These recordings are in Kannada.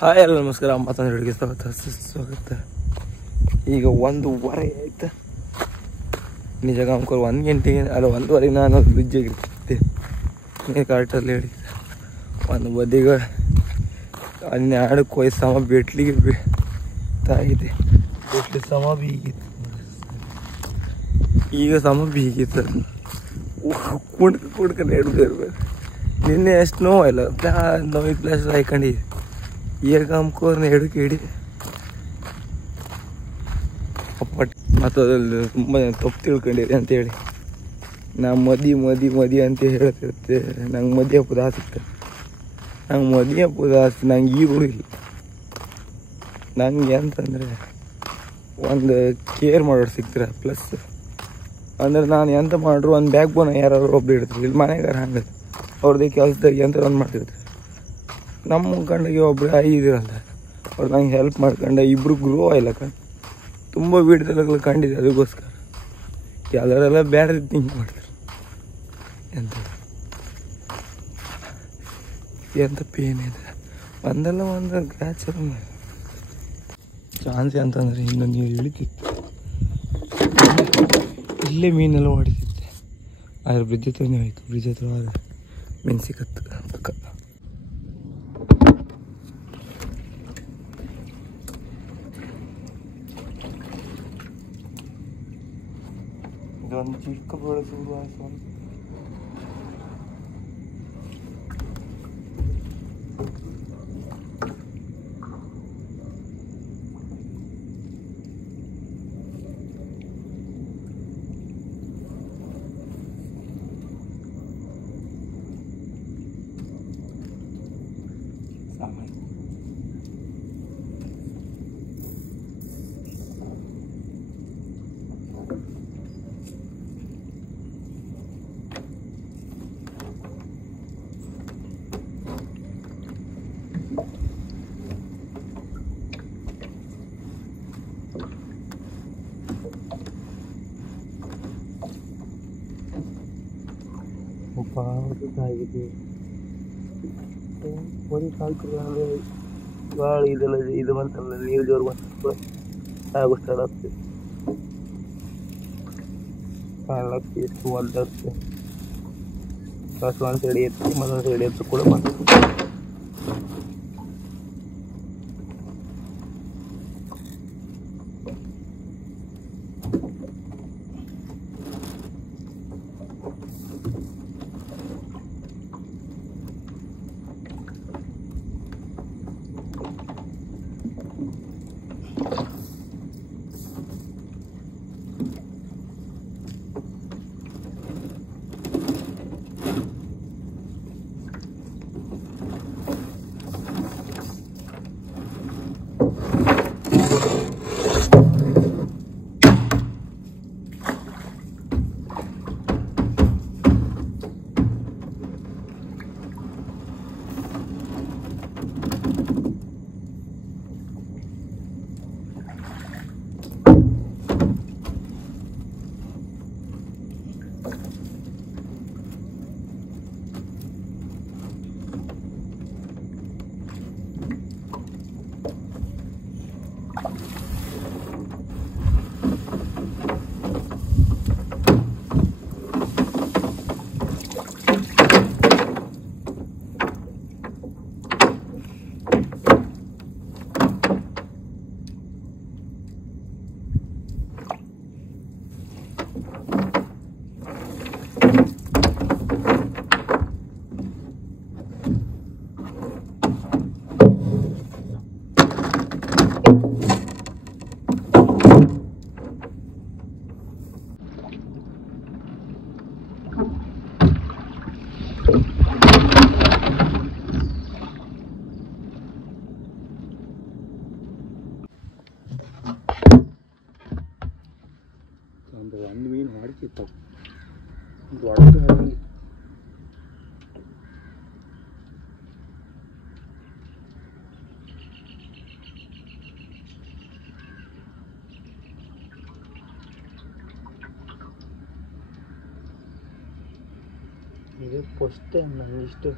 ಹಾಯ್ ಎಲ್ಲ ನಮಸ್ಕಾರ. ಮತ್ತೊಂದು ಅಡುಗೆ ಸ್ವಾಗತ. ಈಗ 1:15 ಆಯ್ತಾ. ನಿಜ ಅಂಕೋರು 1 ಗಂಟೆಗೆ ಅಲ್ಲ 1:15 ನಾನು ಬ್ರಿಡ್ಜಿಗೆ ಇರ್ತಿದ್ದೆ. ನೀರು ಕರೆಕ್ಟಲ್ಲಿ ಹೇಳಿ ಒಂದು ಬದಿಗೆ ಹನ್ನೆರಡಕ್ಕೆ ಸಮ ಬೆಟ್ಲಿಗೆ ತಾಗಿದೆ. ಬೆಟ್ಲಿ ಸಮ ಬೀಗಿತ್ತು, ಈಗ ಸಮ ಬೀಗಿತ್ತು. ಕುಡ್ಕೊಂಡು ಹಿಡ್ದಿರ್ಬೇಕು. ನಿನ್ನೆ ಎಷ್ಟು ನೋವಿಲ್ಲ, ನೋವಿಗೆ ಪ್ಲಾಸ್ ಹಾಕೊಂಡಿದ್ದೆ. ಈಗ ಅಮ್ಕೋರ್ನ ಹಿಡಿದು ಹಿಡಿ ಅಪ್ಪಟ್ಟು. ಮತ್ತು ಅದ್ರಲ್ಲಿ ತುಂಬ ಜನ ತಪ್ಪು ತಿಳ್ಕೊಂಡಿರಿ ಅಂತೇಳಿ ನಾ ಮದಿ ಅಂತ ಹೇಳ್ತಿರ್ತೆ. ನಂಗೆ ಮದಿ ಹಬ್ಬದ ಆಸಕ್ತ, ನಂಗೆ ಮದಿ ಹಬ್ಬದ ಆಸ್ತಿ ನಂಗೆ ಈಗೂ ಇಲ್ಲ. ನಂಗೆ ಅಂತಂದರೆ ಒಂದು ಕೇರ್ ಮಾಡೋರು ಸಿಗ್ತಾರೆ. ಪ್ಲಸ್ ಅಂದ್ರೆ ನಾನು ಎಂತ ಮಾಡ್ರು ಒಂದು ಬ್ಯಾಕ್ ಬೋನ್ ಯಾರು ಒಬ್ರು ಇಡ್ತಾರೆ. ಇಲ್ಲಿ ಮನೆಗಾರ ಹಂಗೆ ಅವ್ರದ್ದೇ ಕೆಲಸದಾಗಿ ಅಂತ ಒಂದು ಮಾಡ್ತಿರ್ತಾರೆ. ನಮ್ಮ ಕಂಡಿಗೆ ಒಬ್ಬರು ಇದಿರಲ್ಲ, ಅವ್ರು ನಂಗೆ ಹೆಲ್ಪ್ ಮಾಡ್ಕೊಂಡು ಇಬ್ಬರು ಗ್ರೋ ಆಯ್ಲಕ್ಕ ತುಂಬ ವೀಡಿಯೋದೆಲ್ಲ ಕಂಡಿದೆ. ಅದಕ್ಕೋಸ್ಕರ ಎಲ್ಲರೆಲ್ಲ ಬೇರೆ ಥಿಂಕ್ ಮಾಡ್ತಾರೆ. ಎಂತ ಪೇನ್ ಇದೆ ಒಂದಲ್ಲ ಒಂದು ಗ್ರಾಚರ್ ಚಾನ್ಸ್ ಅಂತಂದರೆ ಇನ್ನು ನೀರು ಇಳಿತಿತ್ತು. ಇಲ್ಲೇ ಮೀನೆಲ್ಲ ಹೊಡಿತಿದ್ದೆ. ಆದರೆ ಬ್ರಿಡ್ಜ್ ಹತ್ರನೇ ಹೋಯ್ತು. ಬ್ರಿಡ್ಜ್ ಹತ್ರ ಹೋದ್ರೆ ಮೆಣಸಿಕತ್ತು ಪಕ್ಕ. ಇದೊಂದು ಚಿಕ್ಕ ಬೆಳೆಸೂರು ಆಯ್ತು. ಆಗಿದೆ ಒಂದು ಸಾಲ್ತು ಭಾಳ ಇದೆಲ್ಲ ಇದು ಬಂತಲ್ಲ ನೀರು ಜೋರು ಬಂತ ಆಗೋ ಸ್ಟಾರ್ಟ್ ಆಗ್ತದೆ. ಕಾಣಕ್ಕೆ ಎಷ್ಟು ಒದ್ದಾಡ್ತದೆ. ಫಸ್ಟ್ ಒಂದು ಸೈಡ್ ಎತ್ತಿ ಮತ್ತೊಂದು ಸೈಡ್ ಎತ್ತು ಕೂಡ ಬಂತು. ಒಂದು ಮೀನು ಹೊಡಿತಿತ್ತು ದೊಡ್ಡ ಹಳ್ಳಿ. ಇದು ಫಸ್ಟ್ ಟೈಮ್ ನನಗೆ ಇಷ್ಟು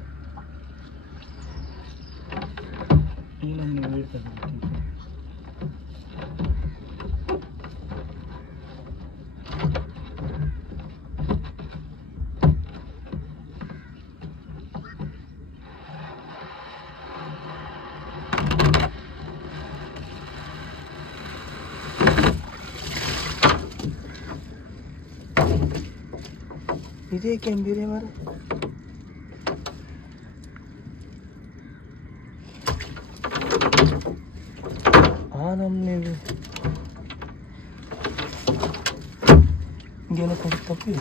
ಇದೇ ಕೆಂಬಿರಿ ಮರ ನಮ್ಮನೆ ಹಿಂಗೇನೋ ತಪ್ಪಿದೆ.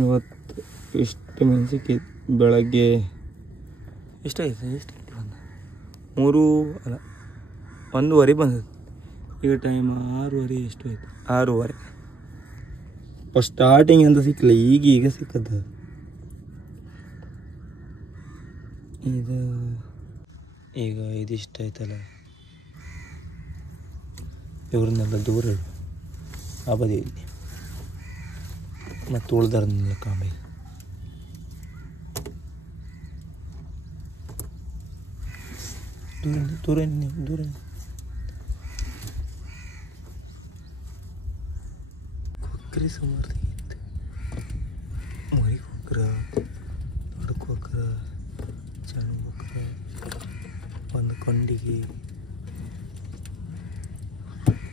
ಇವತ್ತು ಇಷ್ಟು ಮೀನು ಸಿಕ್ಕಿತ್ತು. ಬೆಳಗ್ಗೆ ಎಷ್ಟಾಯ್ತು ಬಂದ 1:30 ಬಂದದ್ದು. ಈಗ ಟೈಮ್ 6:30 ಎಷ್ಟು ಆಯ್ತು 6:30. ಫಸ್ಟ್ ಸ್ಟಾರ್ಟಿಂಗ್ ಅಂತ ಸಿಕ್ಕಿಲ್ಲ, ಈಗ ಸಿಕ್ಕದ್ದು. ಈಗ ಇದಿಷ್ಟ ಆಯ್ತಲ್ಲ, ಇವ್ರನ್ನೆಲ್ಲ ದೂರ ಇಡು ಆ ಬದಿಯಲ್ಲಿ, ಮತ್ತು ಉಳ್ದಾರನ್ನೆಲ್ಲ ಕಾಂಬೆ. ದೂರ ದೂರ ಕೊಕ್ಕರೆ ಸುಮಾರು ತೆಗಿತ್ತು. ಮರಿ ಕೊಕ್ಕರ, ದೊಡ್ಡ ಕೊಕ್ಕರ, ಸಣ್ಣ ಕೊಕ್ಕರ, ಒಂದು ಕೊಂಡಿಗೆ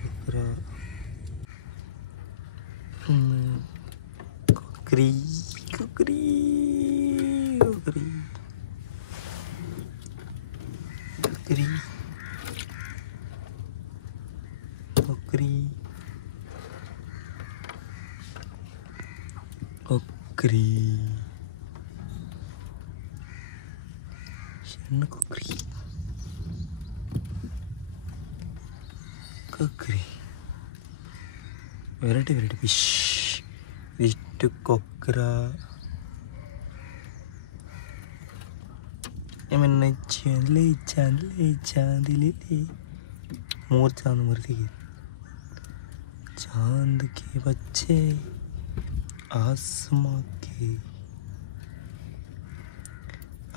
ಕೊಕ್ಕರ, ಕೊಕ್ಕರಿ ಕೊಕ್ಕರಿ ಕೊಕ್ಕರಿ ಕೊಕ್ಕರಿ ಕೊಕ್ಕರಿ ಕೊಕ್ಕರಿ ಸಣ್ಣ ಕೊಕ್ಕರಿ ಕೊಕ್ಕರಿ ವೆರೈಟಿ ಫಿಶ್. ಇಷ್ಟು ಕೊಕ್ಕರ, ಆಮೇಲೆ ಚಾಂದಿಲಿ 3 ಚಾಂದ್ ಮರ್ತಿಗೆ. चांद के बच्चे आसमां के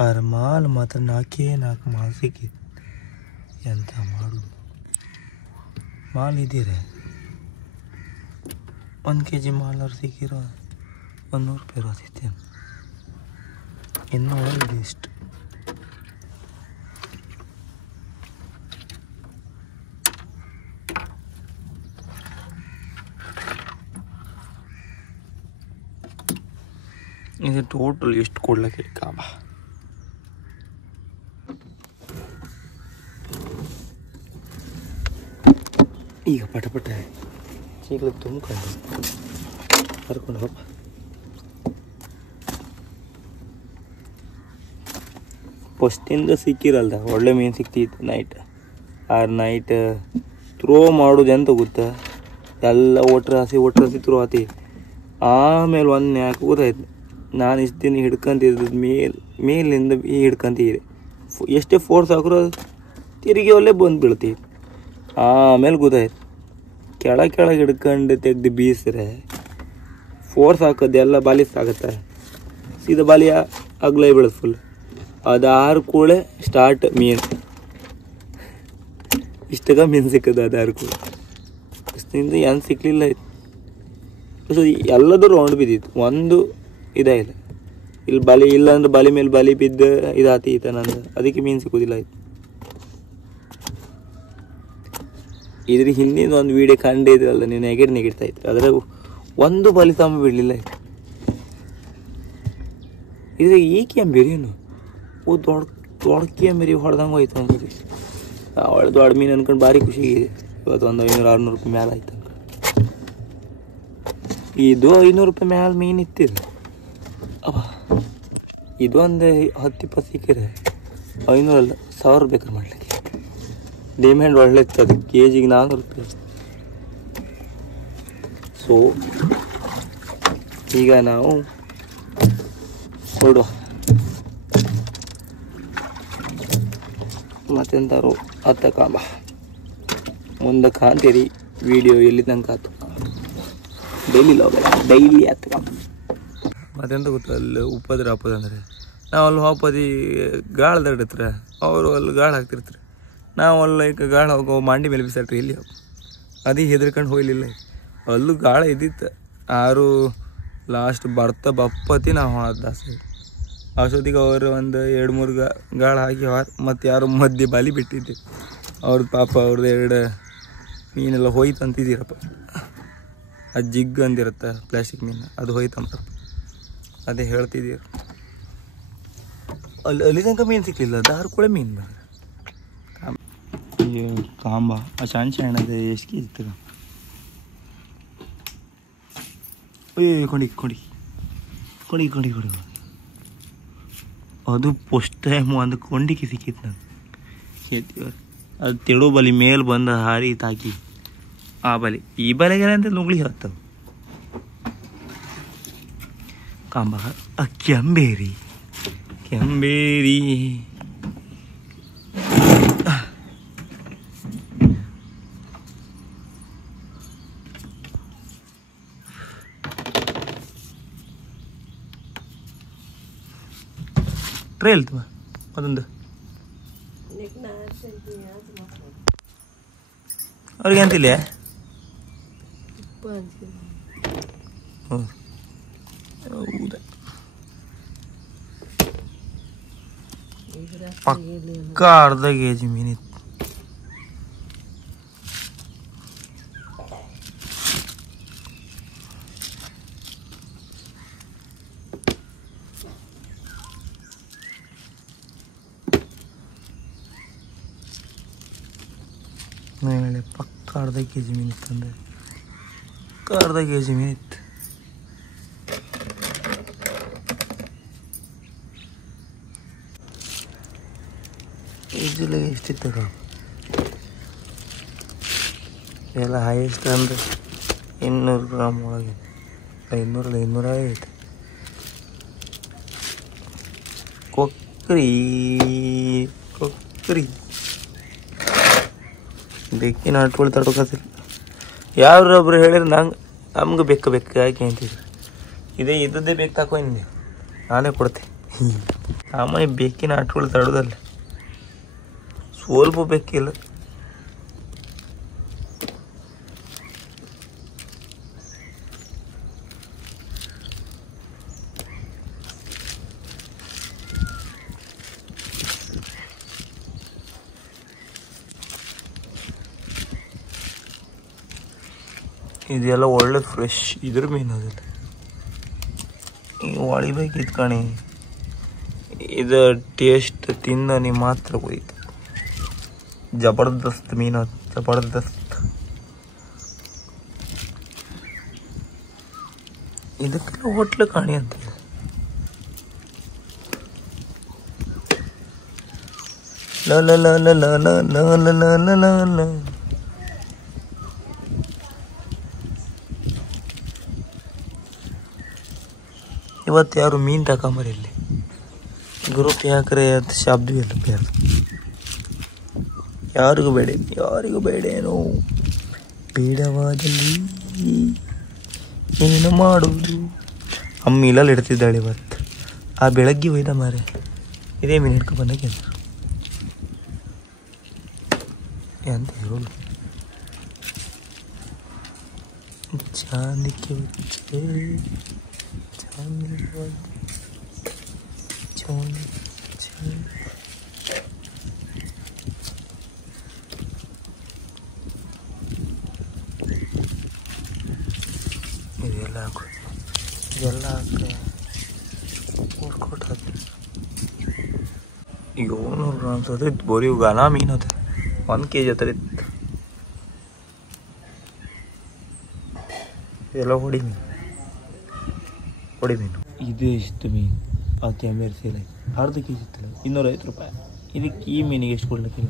ಅರ್ಮಾಲ್ ಮಾತ್ರ 4 ಮಾಲ್ ಸಿಕ್ಕಿತ್ತು. ಎಂತ ಮಾಡೋದು, ಮಾಲ್ ಇದ್ದೀರ 1 kg ಮಾಲ್ ಅವ್ರು ಸಿಕ್ಕಿರೋ 100 ರೂಪಾಯಿ ಇರೋದಿತ್ತೇನು. ಇನ್ನೂ ಇದೆ ಇಷ್ಟು. ಇದು ಟೋಟಲ್ ಎಷ್ಟು ಕೊಡ್ಲಿಕ್ಕೆ ಕಾಬ. ಈಗ ಪಟ ಚೀಲ ತುಂಬ್ಕೊಂಡು ಕರ್ಕೊಂಡು ಹೋಗ. ಫಸ್ಟಿಂದ ಸಿಕ್ಕಿರಲ್ದ ಒಳ್ಳೆ ಮೀನು ಸಿಕ್ತಿತ್ತು. ನೈಟ್ ಥ್ರೋ ಮಾಡೋದು ಎಂತ ಗೊತ್ತಾ, ಎಲ್ಲ ಒಟ್ರಾಸಿ ಥ್ರೋ ಆತಿ. ಆಮೇಲೆ ಒಂದು ನ್ಯಾಕ್ ಗೊತ್ತಾಯ್ತು. ನಾನು ಇಷ್ಟು ದಿನ ಹಿಡ್ಕೊಂತಿದ್ದು ಮೇಲಿಂದ ಹಿಡ್ಕೊಂತಿದ್ದೆ. ಎಷ್ಟೇ ಫೋರ್ಸ್ ಹಾಕಿರೋ ತಿರುಗಿ ಒಳ್ಳೆ ಬಂದು ಬೀಳ್ತೀವಿ. ಆಮೇಲೆ ಗೊತ್ತಾಯ್ತು ಕೆಳಗೆ ಹಿಡ್ಕೊಂಡು ತೆಗ್ದು ಬೀಸ್ರೆ ಫೋರ್ಸ್ ಹಾಕೋದೆಲ್ಲ ಬಾಲಿಸ್ ಆಗುತ್ತೆ. ಸೀದಾ ಬಾಲಿ ಅಗ್ಲೈ ಬೀಳೋದು ಫುಲ್. ಅದು 6 ಕೂಳೆ ಸ್ಟಾರ್ಟ್ ಮೀನು. ಇಷ್ಟಾಗ ಮೀನು ಸಿಕ್ಕದು ಅದು 6 ಕೂಳೆ. ಅಷ್ಟಿಂದ ಏನು ಸಿಕ್ಕಲಿಲ್ಲ. ಎಲ್ಲದೂ ರೌಂಡ್ ಬಿದ್ದಿತ್ತು, ಒಂದು ಇದಾಯಿಲ್ಲ. ಇಲ್ಲಿ ಬಲಿ ಇಲ್ಲ ಅಂದ್ರೆ ಬಲಿ ಮೇಲೆ ಬಲಿ ಬಿದ್ದು ಇದಾತೀತ ನಂದು. ಅದಕ್ಕೆ ಮೀನು ಸಿಗೋದಿಲ್ಲ ಆಯ್ತು. ಇದ್ರ ಹಿಂದಿನ ಒಂದು ವೀಡಿಯೋ ಕಂಡಿದ್ರಲ್ಲ ನೀವು, ನೆಗಿಡ್ತಾ ಇತ್ತು. ಅದ್ರಾಗ ಒಂದು ಬಲಿ ತಮ್ಮ ಬಿಡಲಿಲ್ಲ ಆಯ್ತು. ಇದ್ರಾಗ ಈ ಕೆಂಬಿರೇನು ದೊಡ್ಡ ಕೆಂಬಿರಿ ಹೊಡೆದಂಗೆ ಹೋಯ್ತು ಅಂದ್ರಿ. ಅವಳು ದೊಡ್ಡ ಮೀನು ಅನ್ಕೊಂಡು ಭಾರಿ ಖುಷಿಗಿದೆ. ಇವತ್ತು ಒಂದು 500-600 ರೂಪಾಯಿ ಮ್ಯಾಲೆ ಆಯ್ತು. ಇದು 500 ರೂಪಾಯಿ ಮ್ಯಾಲೆ ಮೀನು ಇತ್ತಿಲ್ಲ. ಇದು ಒಂದು 10-20 ಸಿಕ್ಕಿದ್ರೆ 500 ಅಲ್ಲ 1000 ಬೇಕಾದ್ರೆ ಮಾಡ್ಲಿಕ್ಕೆ. ಡಿಮ್ಯಾಂಡ್ ಒಳ್ಳೆ ಇತ್ತು. ಅದು ಕೆಜಿಗೆ 400 ರೂಪಾಯಿ. ಸೊ ಈಗ ನಾವು ಕೊಡುವ ಮತ್ತೆಂತಾರು ಹತ್ತ ಕಾಂಬ ಮುಂದೆ ಕಾಣ್ತೀರಿ. ವಿಡಿಯೋ ಎಲ್ಲಿ ತನಕ ಆಯ್ತು ಡೈಲಿ ಹತ್ತ ಕಾಂಬ. ಮತ್ತೆಂತ ಗೊತ್ತು, ಅಲ್ಲಿ ಉಪದ್ರ ಹಾಕೋದಂದರೆ ನಾವು ಅಲ್ಲಿ ಹೋಪದಿ ಗಾಳದ ಇಡತ್ರೆ ಅವರು ಅಲ್ಲಿ ಗಾಳ ಹಾಕ್ತಿರ್ತಾರೆ. ನಾವು ಅಲ್ಲಿ ಗಾಳ ಹೋಗೋ ಮಂಡಿ ಮೇಲೆ ಬಿಸಾಡ್ರಿ ಇಲ್ಲಿ ಅದೇ ಹೆದರ್ಕೊಂಡು ಹೋಗ್ಲಿಲ್ಲ. ಅಲ್ಲೂ ಗಾಳ ಇದ್ದಿತ್ತು. ಯಾರು ಲಾಸ್ಟ್ ಬರ್ತಾ ಬಪ್ಪತಿ ನಾವು ದಾಸ ಅಷ್ಟೊತ್ತಿಗೆ ಅವರು ಒಂದು 2-3 ಗಾಳ ಹಾಕಿ ಮತ್ತು ಯಾರು ಮಧ್ಯೆ ಬಲಿ ಬಿಟ್ಟಿದ್ದೆ ಅವ್ರದ್ದು ಪಾಪ ಅವ್ರದ್ದು 2 ಮೀನೆಲ್ಲ ಹೋಯ್ತು ಅಂತಿದ್ದೀರಪ್ಪ. ಅದು ಜಿಗ್ ಅಂದಿರುತ್ತೆ ಪ್ಲಾಸ್ಟಿಕ್ ಮೀನು, ಅದು ಹೋಯ್ತಂತ ಅದೇ ಹೇಳ್ತಿದ್ದೀರ. ಅಲ್ಲಿ ತನಕ ಮೀನು ಸಿಕ್ಕಲಿಲ್ಲ, ದಾರು ಕೂಡ ಮೀನು ಬರ ಕಾಂಬ ಆ ಸಣ್ಣ ಸಣ್ಣದು ಎಷ್ಟು ಕೆ ಜಿ ಇತ್ತು. ಕೊಂಡಿ ಅದು ಫಸ್ಟ್ ಟೈಮ್ ಒಂದು ಕೊಂಡಿಗೆ ಸಿಕ್ಕಿತ್ತು ನಾನು ಹೇಳ್ತೀವಿ. ಅದು ತೆಳು ಬಲಿ ಮೇಲೆ ಬಂದು ಹಾರಿ ತಾಕಿ ಆ ಬಲಿ ಈ ಬಲೆಗೆಲ್ಲ ಅಂತ ನುಗ್ಳಿ ಹತ್ತವು ಕಾಂಬ. ಕೆಂಬೇರಿ ಟ್ರೇ ಹೇಳ್ತವ ಅದೊಂದು ಅವ್ರಿಗೆ ಅಂತಿಲ್ಲ. ಹೌದಾ ಪಕ್ಕ ಅರ್ಧ ಕೆಜಿ ಮೀನಿತ್ತು. ಪಕ್ಕ ಅರ್ಧ ಕೆಜಿ ಮೀನಿತ್ತು ಅಂದರೆ ಅರ್ಧ ಕೆಜಿ ಮೀನಿತ್ತು. ಈಜುಲಾಗ ಎಷ್ಟಿತ್ತು ಎಲ್ಲ ಹೈಯೆಸ್ಟ್ ಅಂದರೆ 200 ಗ್ರಾಮ್ ಒಳಗೆ 200 ಐತೆ. ಕೊಕ್ಕರಿ ಬೆಕ್ಕಿನ ಆಟ್ಗಳು ತಡ್ಕೋತಿಲ್ಲ. ಯಾರೊಬ್ರು ಹೇಳಿದ್ರೆ ನಮ್ಗೆ ಬೇಕು ಹಾಕಿ ಅಂತಿದ್ರು. ಇದ್ದದ್ದೇ ಬೇಕು ತಗೊಂಡು ನಾನೇ ಕೊಡ್ತೆ. ಸಾಮಾನ್ಯ ಬೆಕ್ಕಿನ ಆಟ್ಗಳು ತಡೋದಲ್ಲ, ಸ್ವಲ್ಪ ಬೇಕಿಲ್ಲ. ಇದೆಲ್ಲ ಒಳ್ಳೆ ಫ್ರೆಶ್ ಇದ್ರ ಮೀನು ಅದಲ್ಲ. ಈಗ ಹೊಳಿಬೇಕಿತ್ತು ಕಣಿ. ಇದು ಟೇಸ್ಟ್ ತಿಂದ ನೀವು ಮಾತ್ರ ಹೋಯ್ತು. ಜಬರ್ದಸ್ತ್ ಮೀನು, ಜಬರ್ದಸ್ತ್. ಇದಕ್ಕೆಲ್ಲ ಹೋಟ್ಲು ಕಾಣಿ ಅಂತ ಇವತ್ತು ಯಾರು ಮೀನು ತಗೊಂಬರಿ ಇಲ್ಲಿ ಗ್ರೂಪ್ ಯಾಕ್ರೆ ಅಂತ ಶಬ್ದ ಇಲ್ಲ ಬೇರೆ. ಯಾರಿಗೂ ಬೇಡೇನೋ ಬೇಡವಾದಲ್ಲಿ ಏನು ಮಾಡುವುದು. ಅಮ್ಮ ಇಲ್ಲಲ್ಲಿ ಇಡ್ತಿದ್ದಾಳೆ ಇವತ್ತು. ಆ ಬೆಳಗ್ಗೆ ಒಯ್ದ ಮಾರೆ ಇದೇ ಮೀನು ಹಿಡ್ಕೊಂಡು ಬಂದಕ್ಕೆ ಅಂತ ಹೇಳೋದು. ಚಾಂದಿಕ್ಕೆ ಇದೆಲ್ಲ ಹಾಕಿ ವರ್ಕೌಟ್ ಆಗಿ ಈಗ 700 ಗ್ರಾಮ್ಸ್ ಅದಿತ್ತು. ಬೋರಿ ಗಾನ ಮೀನು ಅದ 1 kg ಹತ್ರ ಇತ್ತು. ಇದೆಲ್ಲ ಹೊಡಿ ಮೀನು. ಇದು ಎಷ್ಟು ಮೀನು ಆ ಕ್ಯಾಮೆರಾ ಸೇಲ್ ಆಯ್ತು. ಅರ್ಧ ಕೆಜಿ ಇತ್ತಲ್ಲ 250 ರೂಪಾಯಿ. ಇದಕ್ಕೆ ಈ ಮೀನಿಗೆ ಎಷ್ಟು ಕೊಡ್ಲಿಕ್ಕೆ